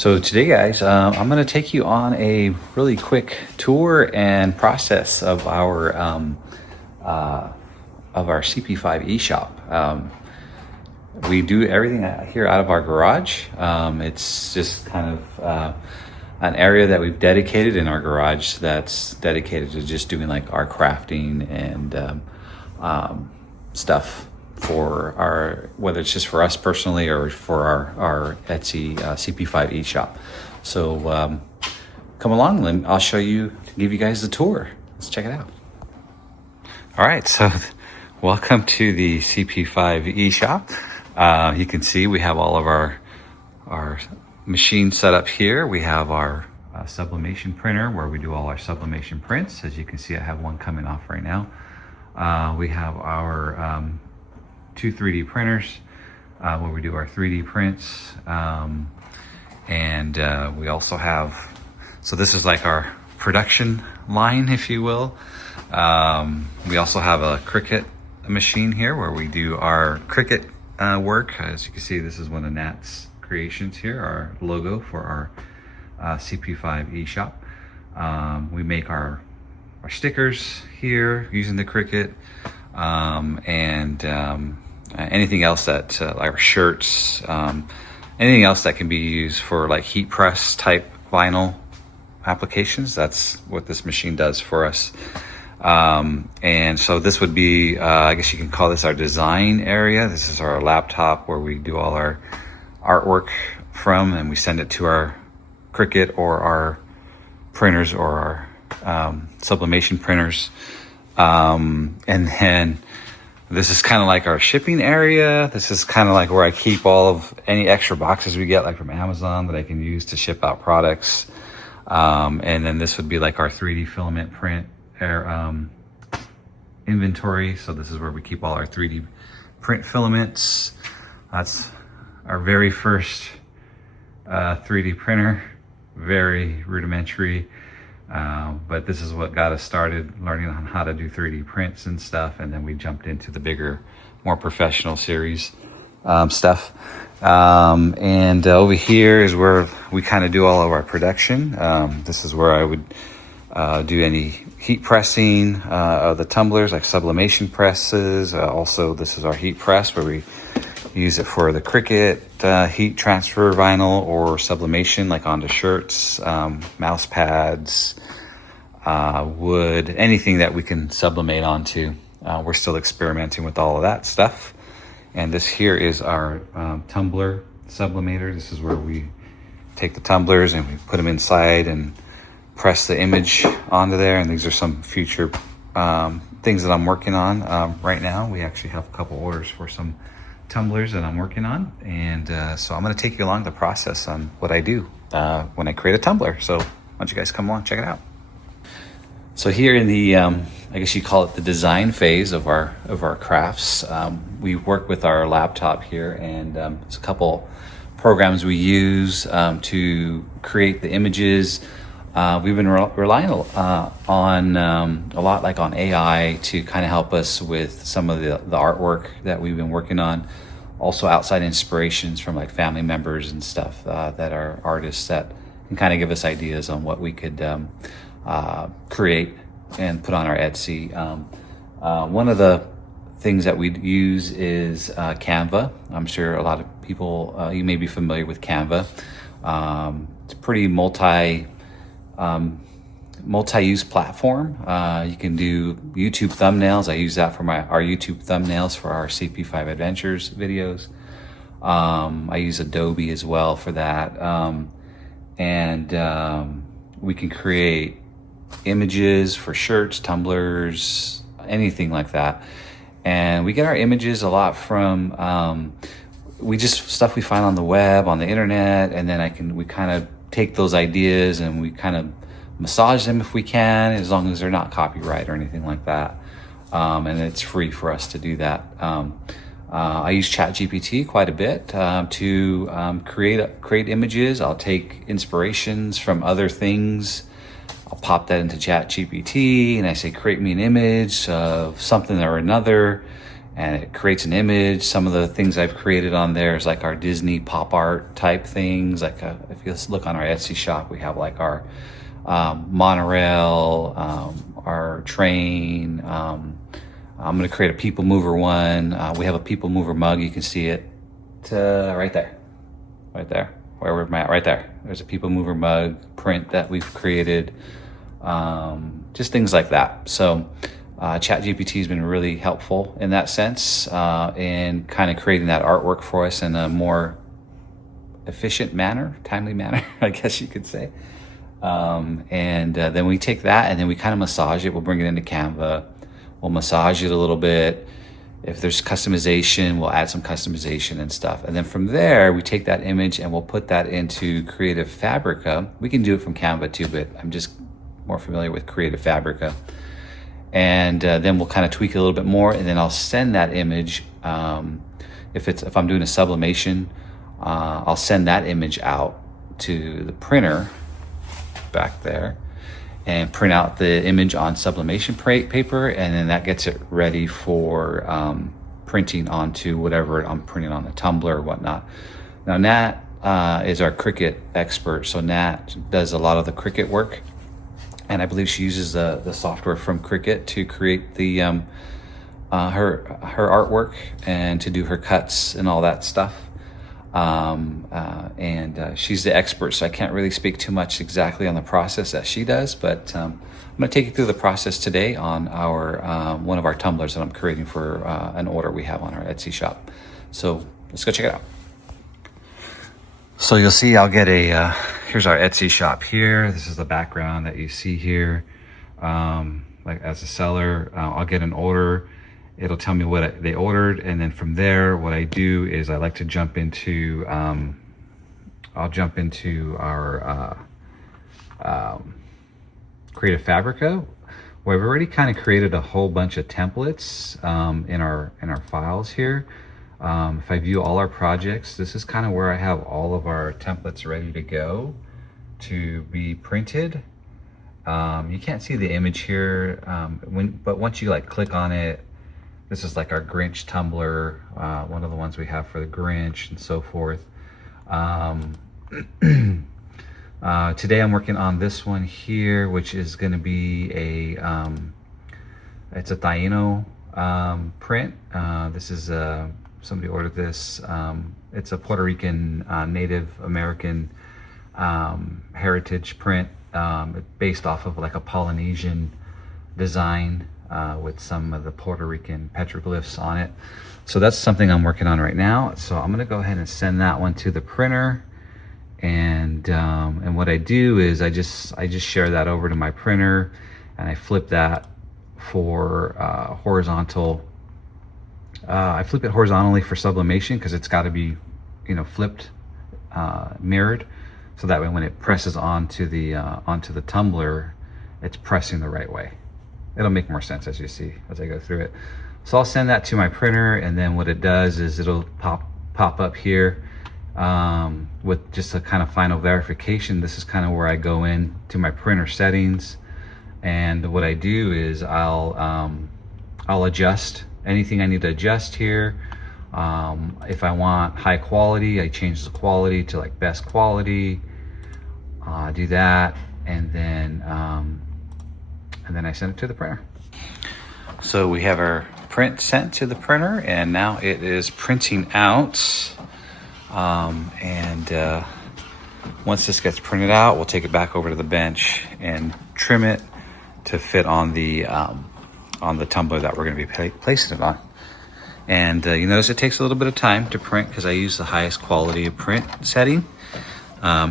So today, guys, I'm going to take you on a really quick tour and process of our CP5 eShoppe. We do everything here out of our garage. It's just kind of an area that we've dedicated in our garage that's dedicated to just doing like our crafting and stuff for our, whether it's just for us personally or for our Etsy CP5 eShoppe. So come along, and I'll show you, give you guys the tour. Let's check it out. All right, so welcome to the CP5 eShoppe. You can see we have all of our machines set up here. We have our sublimation printer where we do all our sublimation prints. As you can see, I have one coming off right now. We have our two 3D printers where we do our 3D prints. And we also have, so this is like our production line, if you will. We also have a Cricut machine here where we do our Cricut work. As you can see, this is one of Nat's creations here, our logo for our CP5 eShoppe. We make our stickers here using the Cricut, and anything else that our shirts, anything else that can be used for like heat press type vinyl applications. That's what this machine does for us. And so this would be, I guess you can call this our design area. This is our laptop where we do all our artwork from, and we send it to our Cricut or our printers or our sublimation printers. And then this is kind of like our shipping area. This is kind of like where I keep all of any extra boxes we get, like from Amazon, that I can use to ship out products. And then this would be like our 3D filament print inventory. So this is where we keep all our 3D print filaments. That's our very first 3D printer, very rudimentary. But this is what got us started learning on how to do 3D prints and stuff. And then we jumped into the bigger, more professional series stuff. And over here is where we kind of do all of our production. This is where I would do any heat pressing of the tumblers, like sublimation presses. Also, this is our heat press where we use it for the Cricut heat transfer vinyl or sublimation, like onto shirts, mouse pads, wood, anything that we can sublimate onto. We're still experimenting with all of that stuff. And this here is our tumbler sublimator. This is where we take the tumblers and we put them inside and press the image onto there. And these are some future things that I'm working on right now. We actually have a couple orders for some tumblers that I'm working on. And so I'm going to take you along the process on what I do when I create a tumbler. So why don't you guys come along, check it out. So here in the, I guess you call it the design phase of our crafts, we work with our laptop here, and there's a couple programs we use to create the images. We've been relying on a lot like on AI to kind of help us with some of the artwork that we've been working on. Also outside inspirations from like family members and stuff that are artists that can kind of give us ideas on what we could create and put on our Etsy. One of the things that we use is Canva. I'm sure a lot of people, you may be familiar with Canva. It's a pretty multi-use platform. You can do YouTube thumbnails. I use that for our YouTube thumbnails for our CP5 Adventures videos. I use Adobe as well for that. And we can create images for shirts, tumblers, anything like that. And we get our images a lot from stuff we find on the web, on the internet, and then we kind of take those ideas and we kind of massage them if we can, as long as they're not copyright or anything like that. And it's free for us to do that. I use ChatGPT quite a bit to create images. I'll take inspirations from other things. I'll pop that into ChatGPT and I say, create me an image of something or another. and it creates an image. Some of the things I've created on there is like our Disney pop art type things. Like if you look on our Etsy shop, we have like our monorail, our train. I'm gonna create a people mover one. We have a people mover mug. You can see it right there, where we're at, right there. There's a people mover mug print that we've created. Just things like that. So ChatGPT has been really helpful in that sense, in kind of creating that artwork for us in a more efficient manner, timely manner, I guess you could say. Then we take that and then we kind of massage it. We'll bring it into Canva. We'll massage it a little bit. If there's customization, we'll add some customization and stuff. And then from there, we take that image and we'll put that into Creative Fabrica. We can do it from Canva too, but I'm just more familiar with Creative Fabrica. And then we'll kind of tweak it a little bit more, and then I'll send that image. If I'm doing a sublimation, I'll send that image out to the printer back there and print out the image on sublimation paper, and then that gets it ready for printing onto whatever I'm printing on, the tumbler or whatnot. Now Nat is our Cricut expert, so Nat does a lot of the Cricut work, and I believe she uses the software from Cricut to create the her artwork and to do her cuts and all that stuff. She's the expert, so I can't really speak too much exactly on the process that she does, but I'm going to take you through the process today on our one of our tumblers that I'm creating for an order we have on our Etsy shop. So let's go check it out. So you'll see I'll get here's our Etsy shop here. This is the background that you see here. Like as a seller, I'll get an order. It'll tell me what they ordered, and then from there, what I do is I like to jump into, I'll jump into our Creative Fabrica, where I've already kind of created a whole bunch of templates in our files here. If I view all our projects, this is kind of where I have all of our templates ready to go to be printed. You can't see the image here, but once you like click on it, this is like our Grinch tumbler, one of the ones we have for the Grinch and so forth. Today I'm working on this one here, which is going to be it's a 20oz print. This is somebody ordered this. It's a Puerto Rican Native American heritage print, based off of like a Polynesian design. With some of the Puerto Rican petroglyphs on it. So that's something I'm working on right now. So I'm gonna go ahead and send that one to the printer. And what I do is I just share that over to my printer, and I flip that for horizontal. I flip it horizontally for sublimation because it's got to be, flipped, mirrored, so that way when it presses onto the tumbler, it's pressing the right way. It'll make more sense as you see as I go through it. So I'll send that to my printer, and then what it does is it'll pop up here with just a kind of final verification. This is kind of where I go in to my printer settings, and what I do is I'll adjust anything I need to adjust here. If I want high quality, I change the quality to like best quality. Do that, and then I send it to the printer. So we have our print sent to the printer, and now it is printing out. Once this gets printed out, we'll take it back over to the bench and trim it to fit on the tumbler that we're going to be placing it on. And you notice it takes a little bit of time to print because I use the highest quality of print setting.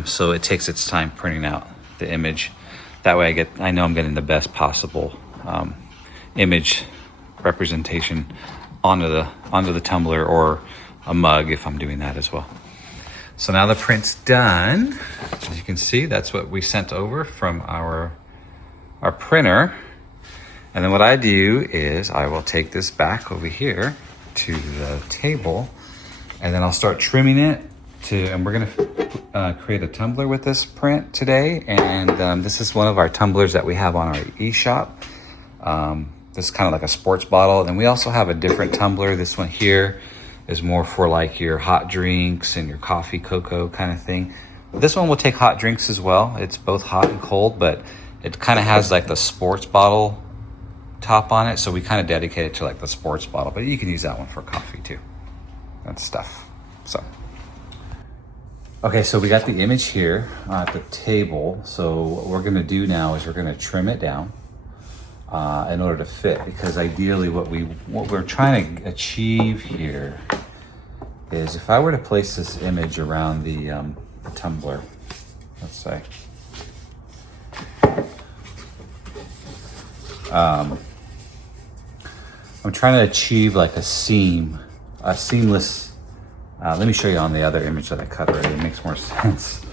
So it takes its time printing out the image. That way I know I'm getting the best possible image representation onto the tumbler or a mug if I'm doing that as well. So now the print's done. As you can see, that's what we sent over from our printer. And then what I do is I will take this back over here to the table, and then I'll start trimming it and we're gonna create a tumbler with this print today. And this is one of our tumblers that we have on our eShop. This is kind of like a sports bottle. Then we also have a different tumbler. This one here is more for like your hot drinks and your coffee, cocoa kind of thing. This one will take hot drinks as well. It's both hot and cold, but it kind of has like the sports bottle top on it. So we kind of dedicate it to like the sports bottle, but you can use that one for coffee too. That stuff. So. Okay, so we got the image here at the table. So what we're gonna do now is we're gonna trim it down in order to fit, because ideally what we're trying to achieve here is, if I were to place this image around the tumbler, let's say, I'm trying to achieve like a seamless, let me show you on the other image that I cut already, it makes more sense.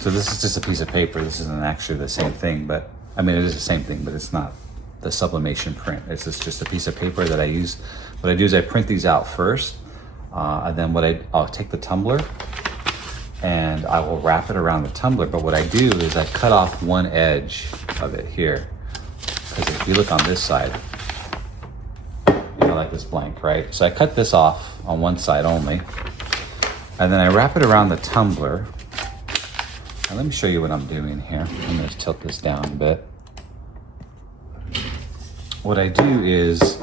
So this is just a piece of paper, this isn't actually the same thing, but I mean, it is the same thing, but it's not the sublimation print. It's just a piece of paper that I use. What I do is I print these out first, and then I'll take the tumbler and I will wrap it around the tumbler. But what I do is I cut off one edge of it here. Because if you look on this side, you know, like this blank, right? So I cut this off on one side only, and then I wrap it around the tumbler. Now let me show you what I'm doing here. I'm gonna tilt this down a bit. What I do is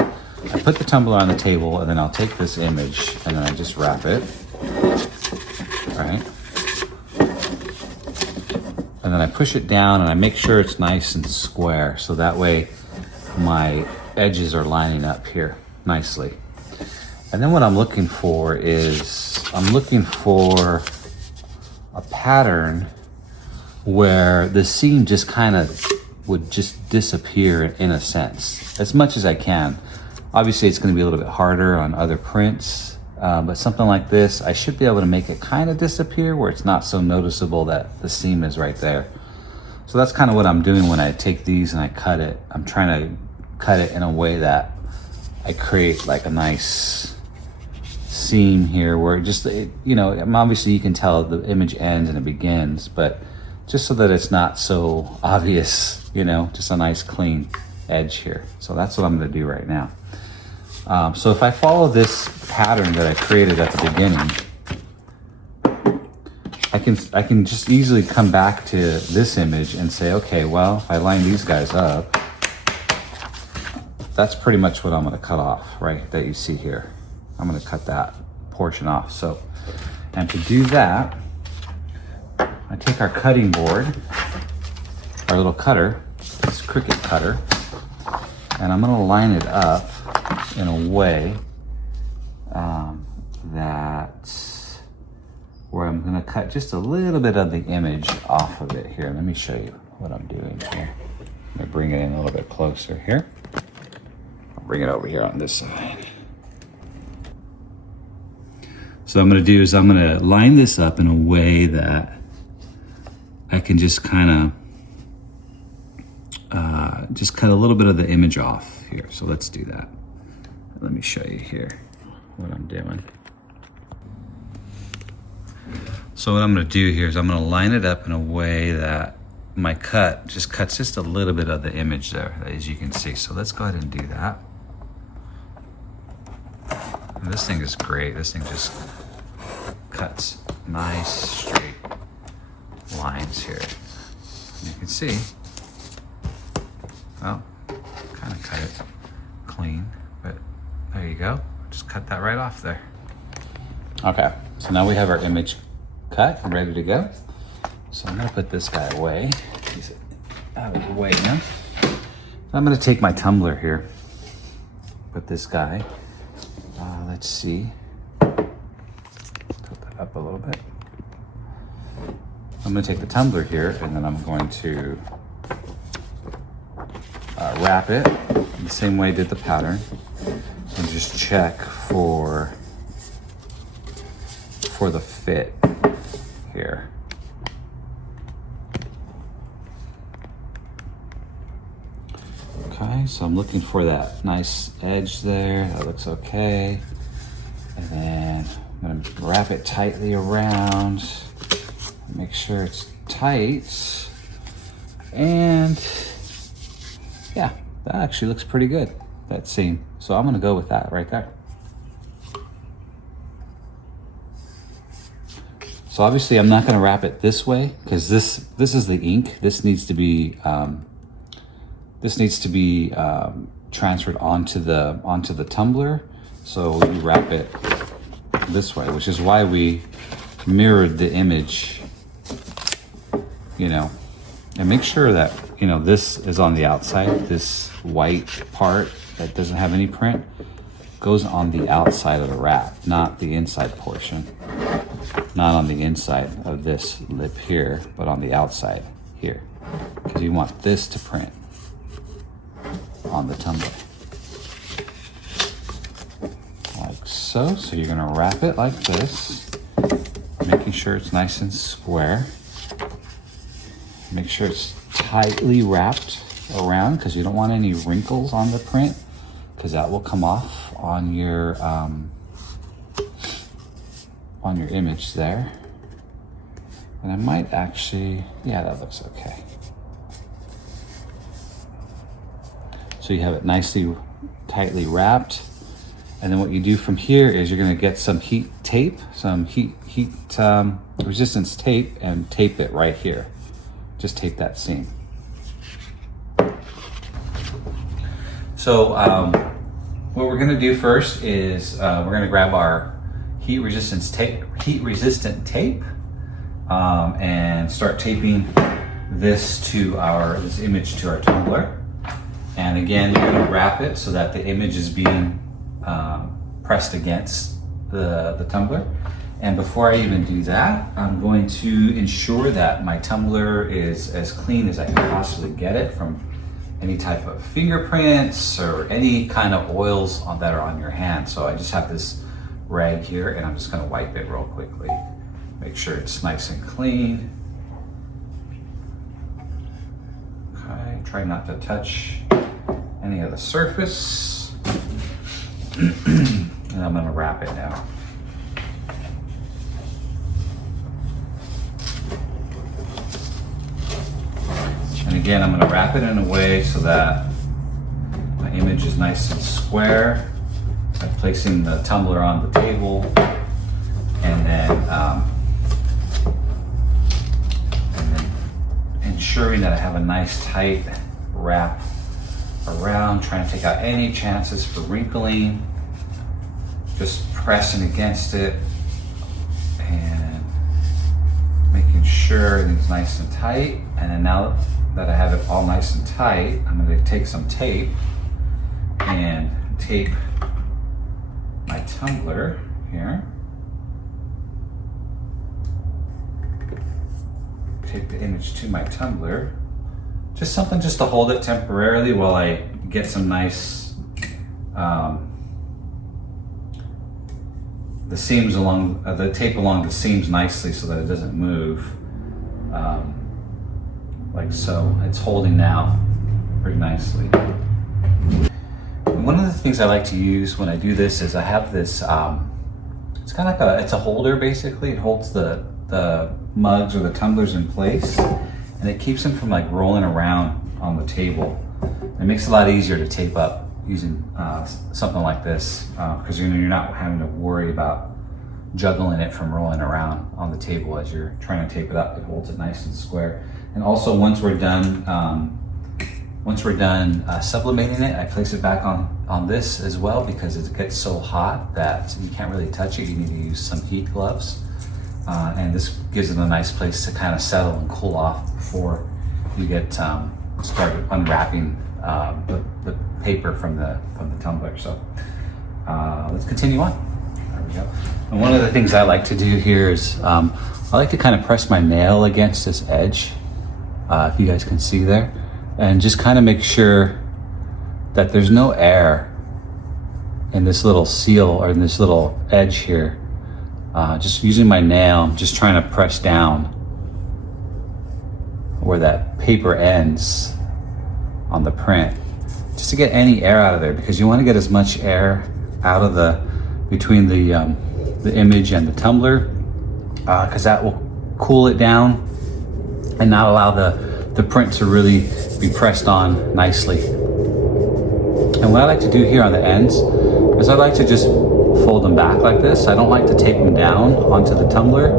I put the tumbler on the table, and then I'll take this image and then I just wrap it, right? And then I push it down and I make sure it's nice and square, so that way my edges are lining up here nicely. And then what I'm looking for is, I'm looking for a pattern where the seam just kind of would just disappear in a sense, as much as I can. Obviously it's going to be a little bit harder on other prints, but something like this, I should be able to make it kind of disappear where it's not so noticeable that the seam is right there. So that's kind of what I'm doing when I take these and I cut it. I'm trying to cut it in a way that I create like a nice seam here where you know, obviously you can tell the image ends and it begins, but just so that it's not so obvious, you know, just a nice clean edge here. So that's what I'm gonna do right now. So if I follow this pattern that I created at the beginning, I can just easily come back to this image and say, okay, well, if I line these guys up, that's pretty much what I'm gonna cut off, right, that you see here. I'm gonna cut that portion off. So, and to do that, I take our cutting board, our little cutter, this Cricut cutter, and I'm gonna line it up in a way that where I'm gonna cut just a little bit of the image off of it here. Let me show you what I'm doing here. I'm gonna bring it in a little bit closer here. I'll bring it over here on this side. So what I'm gonna do is I'm gonna line this up in a way that I can just kind of just cut a little bit of the image off here. So let's do that. Let me show you here what I'm doing. So what I'm gonna do here is I'm gonna line it up in a way that my cut just cuts just a little bit of the image there, as you can see. So let's go ahead and do that. And this thing is great. This thing just cuts nice straight lines here. You can see, well, kind of cut it clean, but there you go. Just cut that right off there. Okay, so now we have our image cut and ready to go. So I'm gonna put this guy away. He's out of the way now. I'm gonna take my tumbler here, put this guy, let's see, put that up a little bit. I'm gonna take the tumbler here and then I'm going to wrap it the same way I did the pattern and just check for the fit here. Okay, so I'm looking for that nice edge there. That looks okay. And then I'm gonna wrap it tightly around. Make sure it's tight. And yeah, that actually looks pretty good, that seam. So I'm gonna go with that right there. So obviously I'm not gonna wrap it this way because this is the ink. This needs to be transferred onto the tumbler. So you wrap it this way, which is why we mirrored the image, you know, and make sure that, you know, this is on the outside. This white part that doesn't have any print goes on the outside of the wrap, not the inside portion. Not on the inside of this lip here, but on the outside here. Because you want this to print on the tumbler. Like so. So you're gonna wrap it like this, making sure it's nice and square. Make sure it's tightly wrapped around because you don't want any wrinkles on the print, because that will come off on your image there. And I might actually, yeah, that looks okay. So you have it nicely, tightly wrapped. And then what you do from here is you're gonna get some heat tape, some heat resistance tape, and tape it right here. Just tape that seam. So what we're gonna do first is we're gonna grab our heat resistant tape, and start taping this image to our tumbler. And again, you're gonna wrap it so that the image is being pressed against the tumbler. And before I even do that, I'm going to ensure that my tumbler is as clean as I can possibly get it from any type of fingerprints or any kind of oils that are on your hand. So I just have this rag here and I'm just gonna wipe it real quickly. Make sure it's nice and clean. Okay, try not to touch any of the surface. And I'm gonna wrap it now. And again, I'm gonna wrap it in a way so that my image is nice and square. I'm placing the tumbler on the table, and then ensuring that I have a nice tight wrap around, trying to take out any chances for wrinkling, just pressing against it and making sure everything's nice and tight. And then now that I have it all nice and tight, I'm going to take some tape and tape my tumbler here. Tape the image to my tumbler. Just something just to hold it temporarily while I get some nice the seams along the tape along the seams nicely so that it doesn't move. Like so. It's holding now pretty nicely. And one of the things I like to use when I do this is I have this, it's kind of like it's a holder basically. It holds the mugs or the tumblers in place, and it keeps them from like rolling around on the table. It makes it a lot easier to tape up using something like this because you're not having to worry about juggling it from rolling around on the table as you're trying to tape it up. It holds it nice and square. And also once we're done sublimating it, I place it back on this as well because it gets so hot that you can't really touch it. You need to use some heat gloves. And this gives it a nice place to kind of settle and cool off before you get started unwrapping the paper from the tumbler. So let's continue on. There we go. And one of the things I like to do here is I like to kind of press my nail against this edge, if you guys can see there, and just kind of make sure that there's no air in this little seal or in this little edge here. Just using my nail, just trying to press down where that paper ends on the print, just to get any air out of there, because you want to get as much air out of between the image and the tumbler, because that will cool it down and not allow the print to really be pressed on nicely. And what I like to do here on the ends is I like to just fold them back like this. I don't like to tape them down onto the tumbler,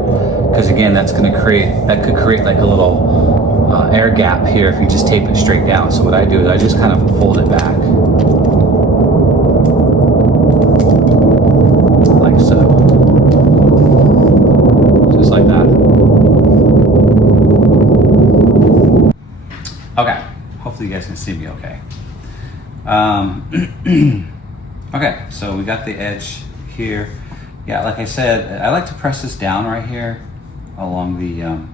because again, that could create like a little air gap here if you just tape it straight down. So what I do is I just kind of fold it back. Like so. Just like that. Okay, hopefully you guys can see me okay. Okay, so we got the edge here. Yeah, like I said, I like to press this down right here along the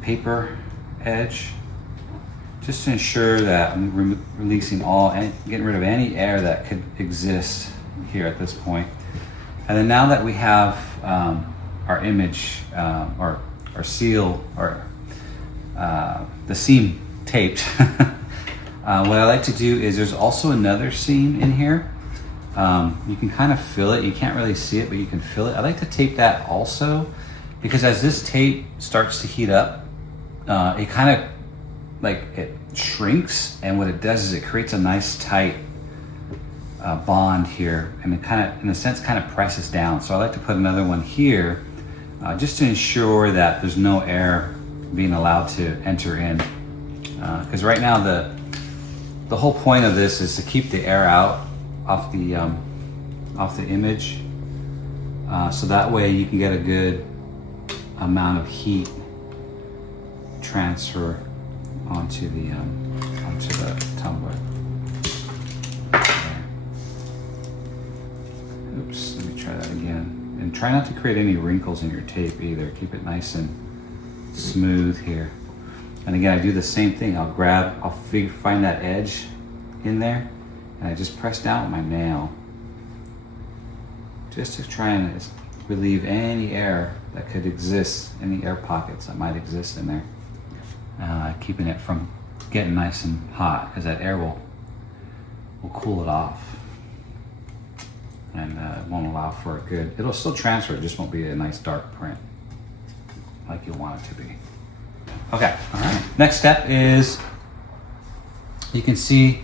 paper edge, just to ensure that I'm releasing getting rid of any air that could exist here at this point. And then now that we have our image, or our seal, or the seam taped, what I like to do is there's also another seam in here. You can kind of feel it. You can't really see it, but you can feel it. I like to tape that also, because as this tape starts to heat up, it kind of it shrinks, and what it does is it creates a nice tight bond here, and it kind of, in a sense, kind of presses down. So I like to put another one here, just to ensure that there's no air being allowed to enter in. Because right now the whole point of this is to keep the air out off the image, so that way you can get a good amount of heat transfer onto the tumbler. Oops, let me try that again. And try not to create any wrinkles in your tape either. Keep it nice and smooth here. And again, I do the same thing. I'll find that edge in there, and I just press down with my nail, just to try and relieve any air that could exist, any air pockets that might exist in there. Keeping it from getting nice and hot, because that air will cool it off, and it won't allow for a good, it'll still transfer, it just won't be a nice dark print like you want it to be. Okay, all right. Next step is, you can see,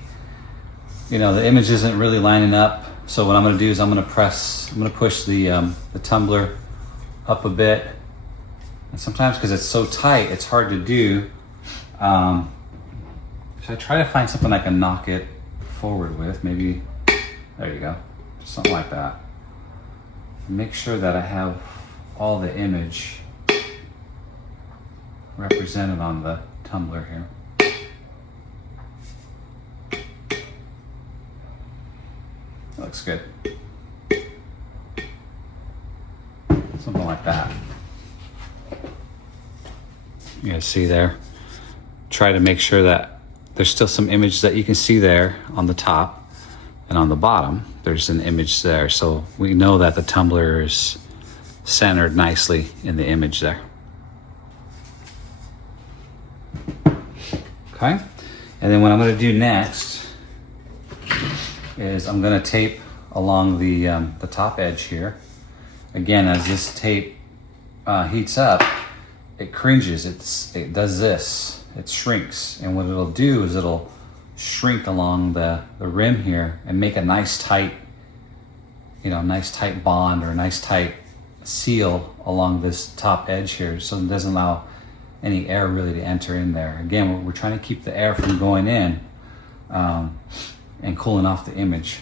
the image isn't really lining up. So what I'm gonna do is I'm gonna push the tumbler up a bit. And sometimes, because it's so tight, it's hard to do. So I try to find something I can knock it forward with. Maybe, there you go, just something like that. Make sure that I have all the image represented on the tumbler here. That looks good. Something like that. You guys see there? Try to make sure that there's still some image that you can see there on the top, and on the bottom there's an image there, so we know that the tumbler is centered nicely in the image there. Okay, and then what I'm going to do next is I'm going to tape along the top edge here. Again, as this tape heats up, it cringes. It does this. It shrinks, and what it'll do is it'll shrink along the rim here and make a nice tight, nice tight bond, or a nice tight seal along this top edge here, so it doesn't allow any air really to enter in there. Again, we're trying to keep the air from going in and cooling off the image.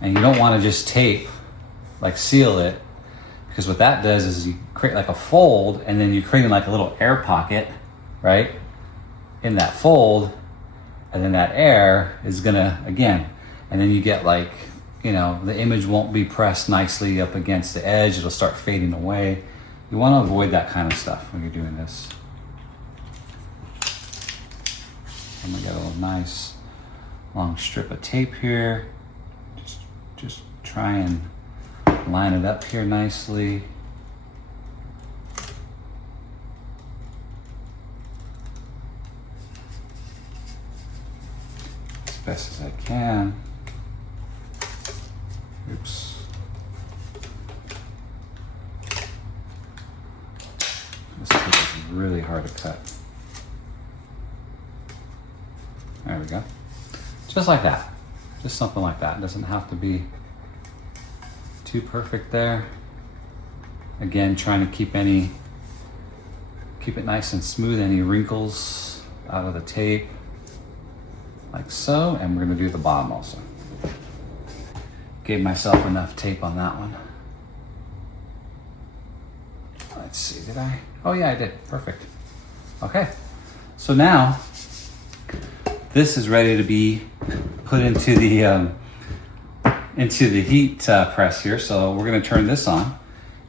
And you don't want to just tape, seal it, because what that does is you create like a fold, and then you're creating like a little air pocket, right, in that fold, and then that air is gonna, again, and then you get the image won't be pressed nicely up against the edge. It'll start fading away. You want to avoid that kind of stuff when you're doing this. I'm gonna get a nice long strip of tape here. Just try and line it up here nicely. As best as I can. Oops. This tape is really hard to cut. There we go. Just like that. Just something like that. It doesn't have to be too perfect there. Again, trying to keep it nice and smooth, any wrinkles out of the tape, like so. And we're gonna do the bottom also. Gave myself enough tape on that one. Let's see, did I? Oh yeah, I did, perfect. Okay, so now this is ready to be put into the heat press here. So we're gonna turn this on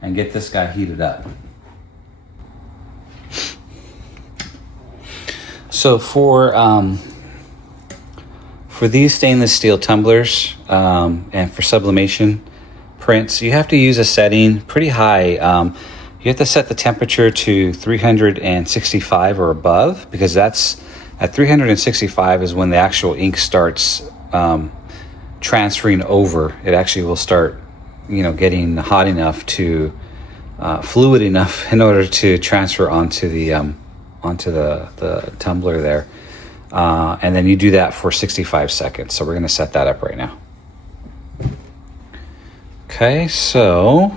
and get this guy heated up. So for these stainless steel tumblers and for sublimation prints, you have to use a setting pretty high. You have to set the temperature to 365 or above, because that's at 365 is when the actual ink starts transferring over. It actually will start, getting hot enough to fluid enough in order to transfer onto the tumbler there. And then you do that for 65 seconds. So we're going to set that up right now. Okay, so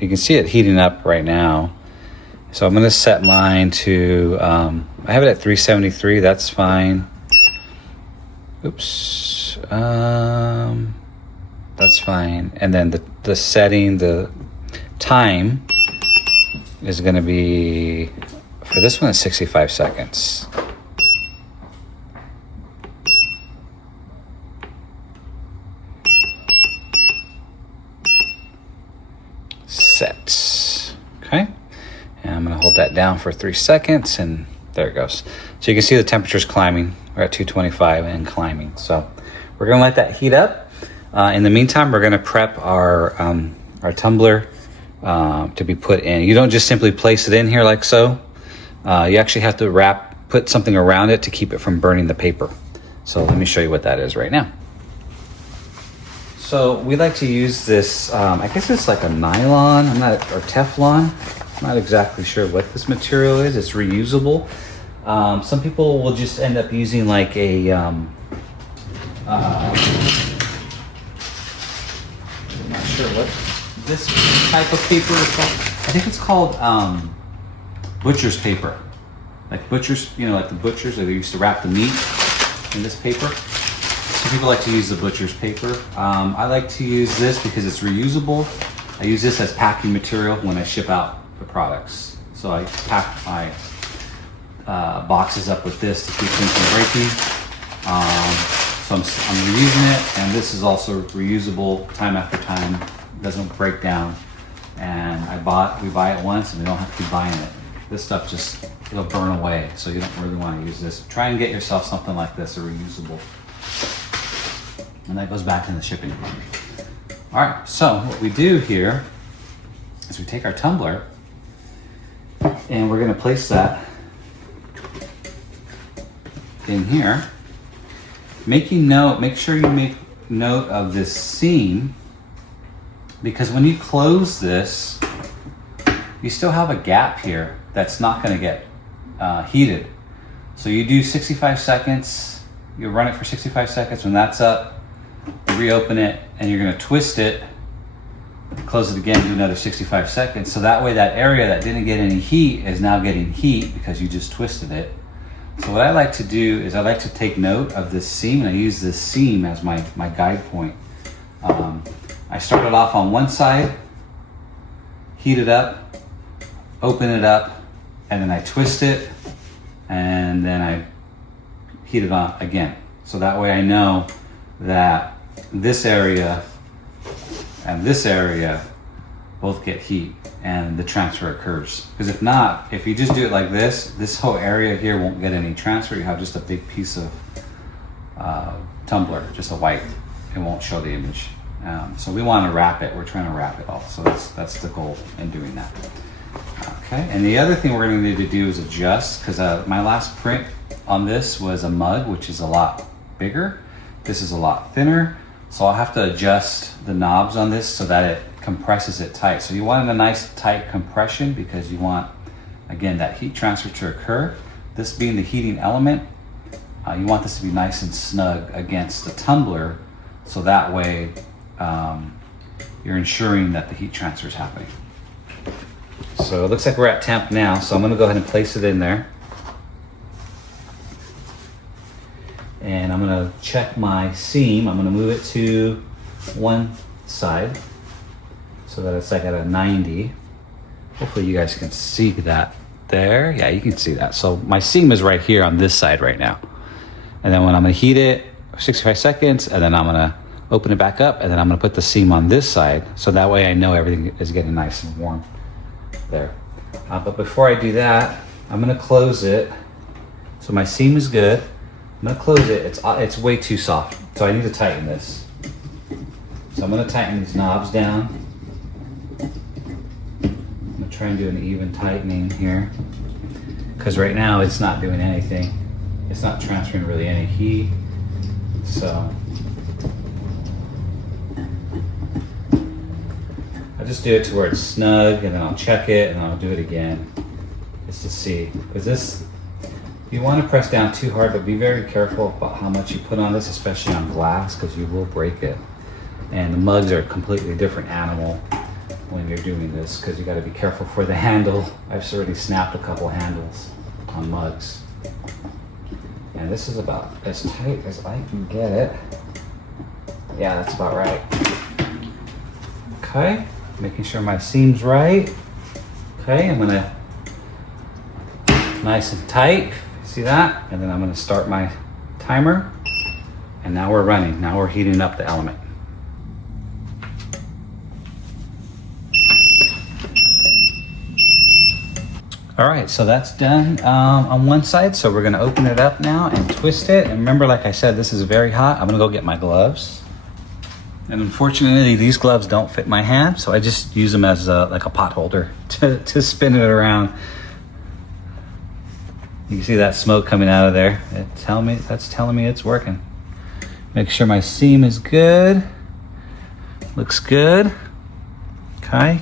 you can see it heating up right now. So I'm going to set mine to, I have it at 373. That's fine. Oops. That's fine. And then the setting, the time is going to be, for this one, it's 65 seconds. Set. Okay. And I'm going to hold that down for 3 seconds, and there it goes. So you can see the temperature's climbing. We're at 225 and climbing. So we're going to let that heat up. In the meantime, we're going to prep our tumbler to be put in. You don't just simply place it in here like so. You actually have to put something around it to keep it from burning the paper. So let me show you what that is right now. So we like to use this, I guess it's like a nylon, or Teflon. I'm not exactly sure what this material is. It's reusable. Some people will just end up using like a, I'm not sure what this type of paper is called. I think it's called butcher's paper. Like butchers, like the butchers that used to wrap the meat in this paper. Some people like to use the butcher's paper. I like to use this because it's reusable. I use this as packing material when I ship out the products. So I pack my boxes up with this to keep things from breaking. So I'm reusing it, and this is also reusable time after time. It doesn't break down. And we buy it once and we don't have to keep buying it. This stuff it'll burn away, so you don't really want to use this. Try and get yourself something like this, a reusable. And that goes back in the shipping department. All right, so what we do here is we take our tumbler and we're gonna place that in here. Make sure you make note of this seam, because when you close this, you still have a gap here that's not gonna get heated. So you do 65 seconds, you run it for 65 seconds. When that's up, reopen it, and you're gonna twist it, close it again, do another 65 seconds. So that way that area that didn't get any heat is now getting heat because you just twisted it. So what I like to do is I like to take note of this seam, and I use this seam as my guide point. I start it off on one side, heat it up, open it up, and then I twist it, and then I heat it on again. So that way I know that this area and this area both get heat and the transfer occurs. Because if not, if you just do it like this whole area here won't get any transfer. You have just a big piece of tumbler, just a white. It won't show the image. So we want to wrap it. We're trying to wrap it all. So that's the goal in doing that. Okay, and the other thing we're going to need to do is adjust, because my last print on this was a mug, which is a lot bigger. This is a lot thinner. So I'll have to adjust the knobs on this so that it compresses it tight. So you want a nice tight compression because you want, again, that heat transfer to occur. This being the heating element, You want this to be nice and snug against the tumbler, so that way you're ensuring that the heat transfer is happening. So it looks like we're at temp now, so I'm gonna go ahead and place it in there. And I'm gonna check my seam. I'm gonna move it to one side so that it's like at a 90. Hopefully you guys can see that there. Yeah, you can see that. So my seam is right here on this side right now. And then when I'm gonna heat it, 65 seconds, and then I'm gonna open it back up, and then I'm gonna put the seam on this side, so that way I know everything is getting nice and warm there. But before I do that, I'm gonna close it. So my seam is good. I'm gonna close it. It's way too soft, so I need to tighten this. So I'm gonna tighten these knobs down. I'm gonna try and do an even tightening here, because right now it's not doing anything. It's not transferring really any heat. So I just do it to where it's snug, and then I'll check it, and I'll do it again just to see. Because this, you want to press down too hard, but be very careful about how much you put on this, especially on glass, because you will break it. And the mugs are a completely different animal when you're doing this, because you got to be careful for the handle. I've already snapped a couple handles on mugs. And this is about as tight as I can get it. Yeah, that's about right. Okay, making sure my seam's right. Okay, I'm gonna, nice and tight, see that? And then I'm gonna start my timer. And now we're running, now we're heating up the element. All right, so that's done on one side. So we're gonna open it up now and twist it. And remember, like I said, this is very hot. I'm gonna go get my gloves. And unfortunately, these gloves don't fit my hand, so I just use them as like a pot holder to spin it around. You can see that smoke coming out of there. That's telling me it's working. Make sure my seam is good. Looks good. Okay.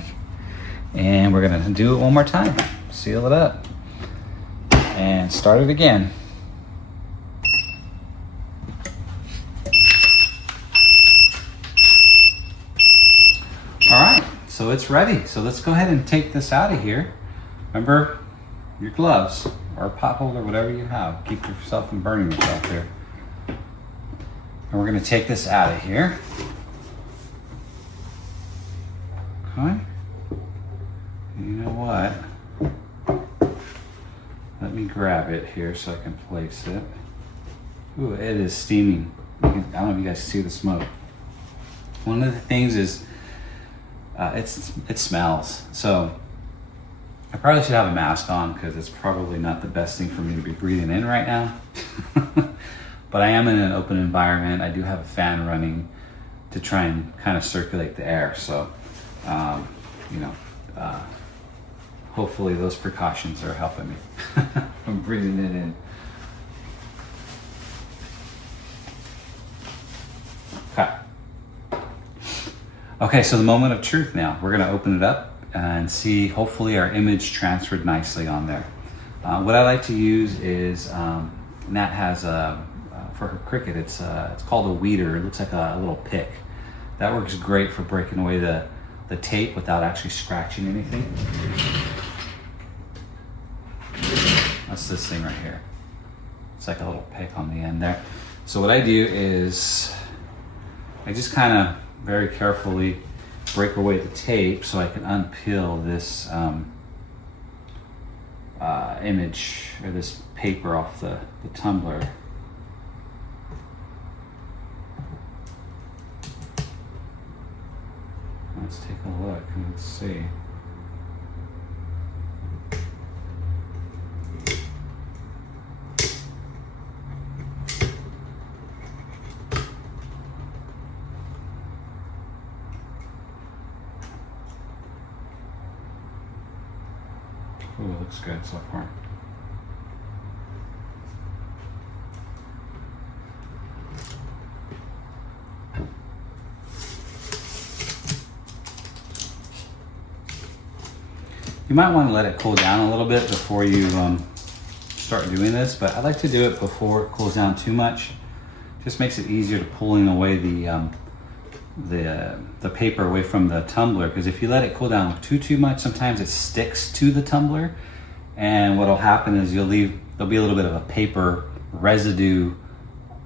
And we're gonna do it one more time. Seal it up and start it again. All right, so it's ready. So let's go ahead and take this out of here. Remember your gloves or a pot holder, whatever you have. Keep yourself from burning yourself here. And we're gonna take this out of here. Okay. You know what? Let me grab it here so I can place it. Ooh, it is steaming. I don't know if you guys see the smoke. One of the things is it smells. So I probably should have a mask on, because it's probably not the best thing for me to be breathing in right now. But I am in an open environment. I do have a fan running to try and kind of circulate the air. So, hopefully those precautions are helping me from breathing it in. Okay, so the moment of truth now. We're gonna open it up and see, hopefully our image transferred nicely on there. What I like to use is, Nat has for her Cricut, it's called a weeder. It looks like a little pick. That works great for breaking away the tape without actually scratching anything. That's this thing right here. It's like a little pick on the end there. So what I do is I just kind of very carefully break away the tape so I can unpeel this image or this paper off the tumbler. Let's take a look and let's see. Ooh, it looks good so far. You might want to let it cool down a little bit before you start doing this, but I like to do it before it cools down too much. Just makes it easier to pulling away the paper away from the tumbler, because if you let it cool down too much, sometimes it sticks to the tumbler, and what'll happen is there'll be a little bit of a paper residue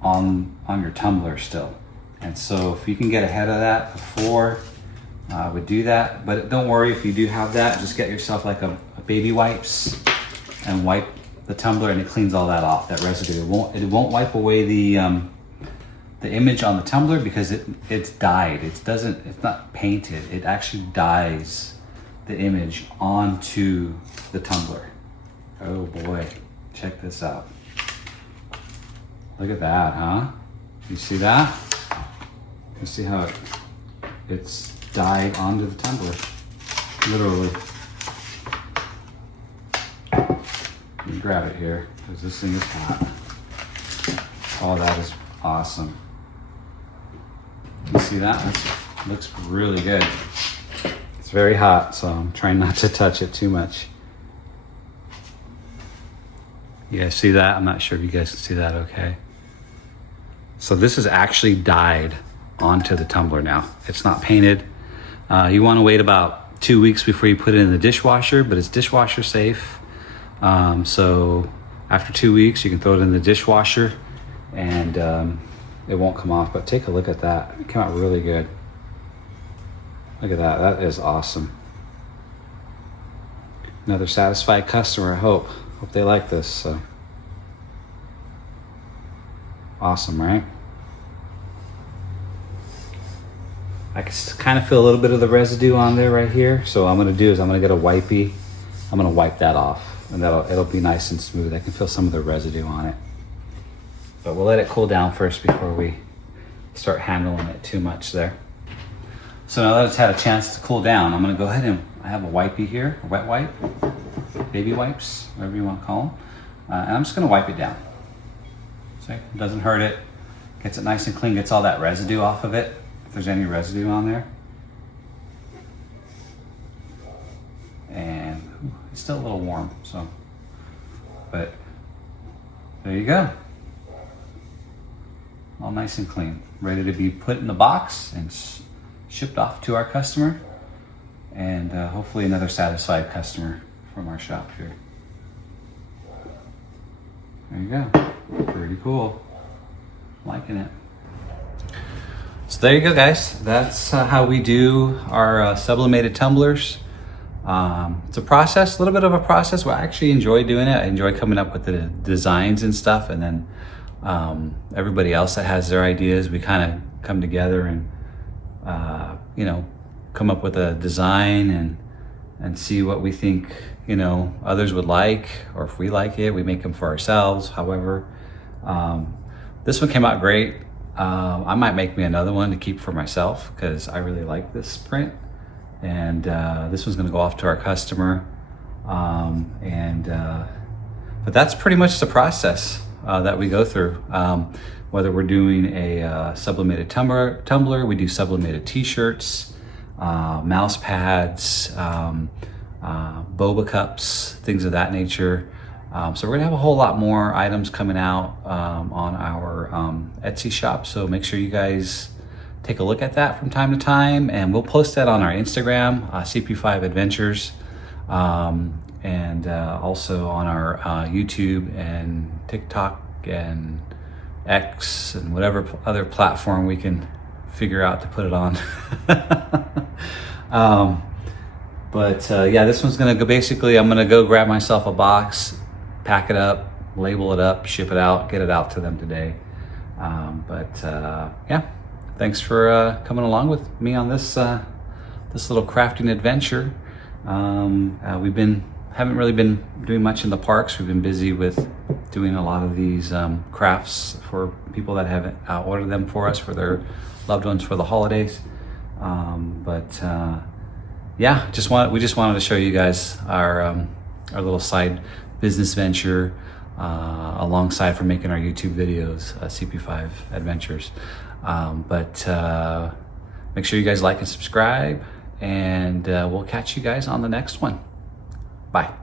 on your tumbler still. And so if you can get ahead of that before, I would do that. But don't worry if you do have that, just get yourself like a baby wipes and wipe the tumbler, and it cleans all that off, that residue. It won't wipe away the image on the tumbler because it's dyed. It's not painted. It actually dyes the image onto the tumbler. Oh boy, check this out. Look at that, huh? You see that? You see how it's dyed onto the tumbler, literally. Let me grab it here, because this thing is hot. Oh, that is awesome. You see that? That looks really good. It's very hot, so I'm trying not to touch it too much. You guys see that? I'm not sure if you guys can see that okay. So this is actually dyed onto the tumbler now. It's not painted. You want to wait about 2 weeks before you put it in the dishwasher, but it's dishwasher safe. So after 2 weeks, you can throw it in the dishwasher and it won't come off. But take a look at that. It came out really good. Look at that. That is awesome. Another satisfied customer, I hope. Hope they like this. So awesome, right? I can kind of feel a little bit of the residue on there right here. So what I'm gonna do is I'm gonna get a wipey. I'm gonna wipe that off, and it'll be nice and smooth. I can feel some of the residue on it. But we'll let it cool down first before we start handling it too much there. So now that it's had a chance to cool down, I'm gonna go ahead and I have a wipey here, a wet wipe, baby wipes, whatever you want to call them. And I'm just gonna wipe it down. See, it doesn't hurt it. Gets it nice and clean, gets all that residue off of it, if there's any residue on there. And it's still a little warm, so, but there you go. All nice and clean, ready to be put in the box and shipped off to our customer, and hopefully another satisfied customer from our shop here. There you go, pretty cool, liking it. So there you go, guys. That's how we do our sublimated tumblers. It's a process, a little bit of a process. Well, I actually enjoy doing it. I enjoy coming up with the designs and stuff, and then everybody else that has their ideas, we kind of come together and you know, come up with a design and see what we think, you know, others would like, or if we like it, we make them for ourselves. However, this one came out great. I might make me another one to keep for myself because I really like this print, and this one's gonna go off to our customer. But that's pretty much the process that we go through. Whether we're doing a sublimated tumbler, we do sublimated t-shirts, mouse pads, boba cups, things of that nature. So we're gonna have a whole lot more items coming out on our Etsy shop. So make sure you guys take a look at that from time to time, and we'll post that on our Instagram, CP5 Adventures, and also on our YouTube and TikTok and X and whatever other platform we can figure out to put it on. Yeah, this one's gonna go, basically I'm gonna go grab myself a box, pack it up, label it up, ship it out, get it out to them today. Yeah, thanks for coming along with me on this this little crafting adventure. Haven't really been doing much in the parks. We've been busy with doing a lot of these crafts for people that have ordered them for us for their loved ones for the holidays. Yeah, we just wanted to show you guys our little side business venture alongside for making our YouTube videos, CP5 Adventures. Make sure you guys like and subscribe, and we'll catch you guys on the next one. Bye.